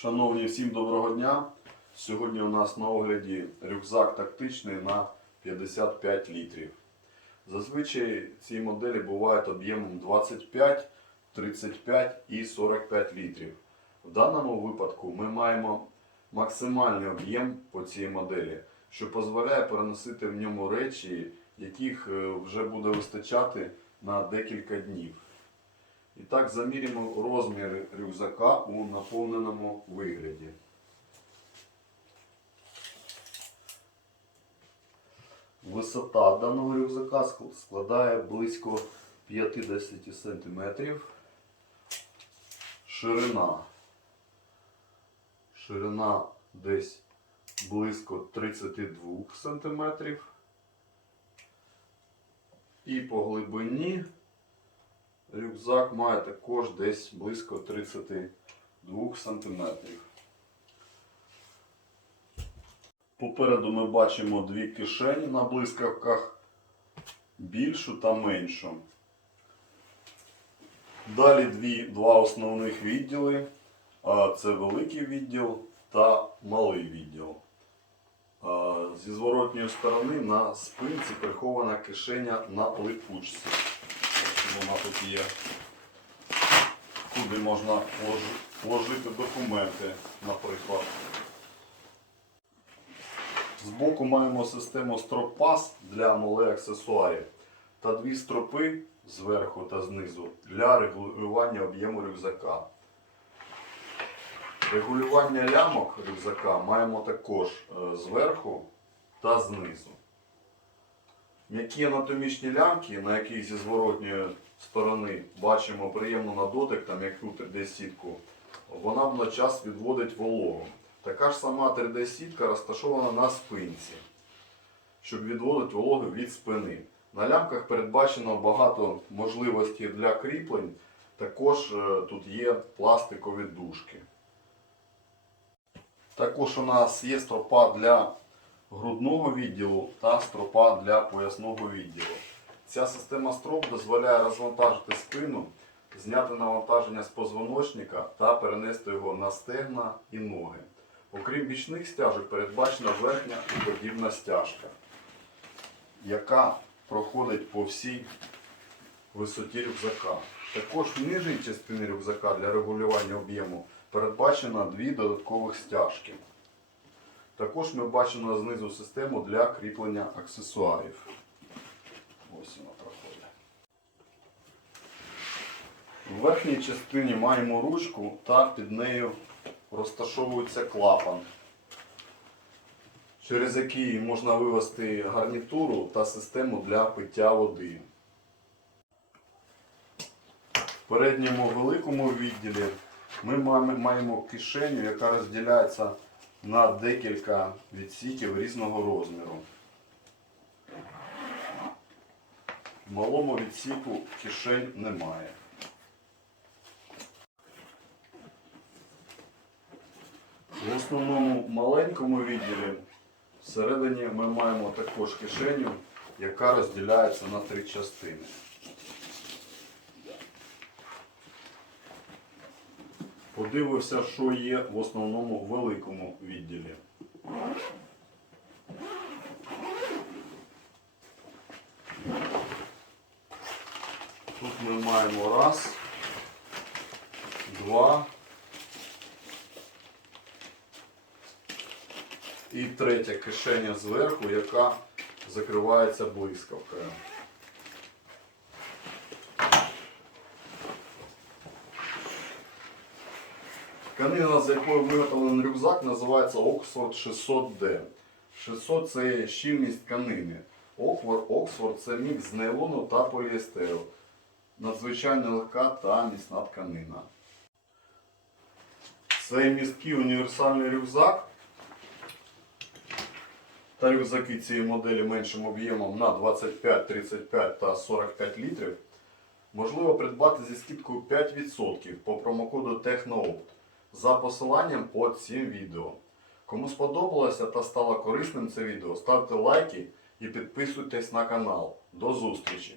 Шановні, всім доброго дня. Сьогодні у нас на огляді рюкзак тактичний на 55 літрів. Зазвичай ці моделі бувають об'ємом 25, 35 і 45 літрів. В даному випадку ми маємо максимальний об'єм по цій моделі, що дозволяє переносити в ньому речі, яких е, вже буде вистачати на декілька днів. І так замірюємо розмір рюкзака у наповненому вигляді. Висота даного рюкзака складає близько 50 см. Ширина. Ширина десь близько 32 см. І по глибині рюкзак має також десь близько 32 см. Попереду ми бачимо дві кишені на блискавках, більшу та меншу. Далі дві, два основних відділи. Це великий відділ та малий відділ. Зі зворотньої сторони на спинці прихована кишеня на липучці. Вона тут є. Куди можна вложити документи, наприклад. Збоку маємо систему строп-пас для малих аксесуарів та дві стропи зверху та знизу для регулювання об'єму рюкзака. Регулювання лямок рюкзака маємо також е, зверху та знизу. М'які анатомічні лямки, на яких зі зворотньої сторони бачимо приємну на дотик та м'яку 3D-сітку, вона водночас відводить вологу. Така ж сама 3D-сітка розташована на спинці, щоб відводити вологу від спини. На лямках передбачено багато можливостей для кріплень. Також е, тут є пластикові дужки. Також у нас є стропа для грудного відділу та стропа для поясного відділу. Ця система строп дозволяє розвантажити спину, зняти навантаження з позвоночника та перенести його на стегна і ноги. Окрім бічних стяжок, передбачена верхня і подібна стяжка, яка проходить по всій висоті рюкзака. Також в нижній частині рюкзака для регулювання об'єму передбачено дві додаткових стяжки. Також ми бачимо знизу систему для кріплення аксесуарів. Ось вона проходить. В верхній частині маємо ручку та під нею розташовується клапан, через який можна вивести гарнітуру та систему для пиття води. В передньому великому відділі ми маємо- кишеню, яка розділяється на декілька відсіків різного розміру. В малому відсіку кишень немає. В основному маленькому відділі всередині ми маємо також кишеню, яка розділяється на три частини. Подивився, що є в основному великому відділі. Тут ми маємо раз, два і третя кишеня зверху, яка закривається блискавкою. Тканина, з якої виготовлений рюкзак, називається Oxford 600D. 600 це щільність тканини. Oxford це мікс нейлону та поліестеру. Надзвичайно легка та міцна тканина. Це місткий універсальний рюкзак. Та рюкзаки цієї моделі меншим об'ємом на 25, 35 та 45 літрів можливо придбати зі скидкою 5% по промокоду TechnoOpt за посиланням під цим відео. Кому сподобалося та стало корисним це відео, ставте лайки і підписуйтесь на канал. До зустрічі!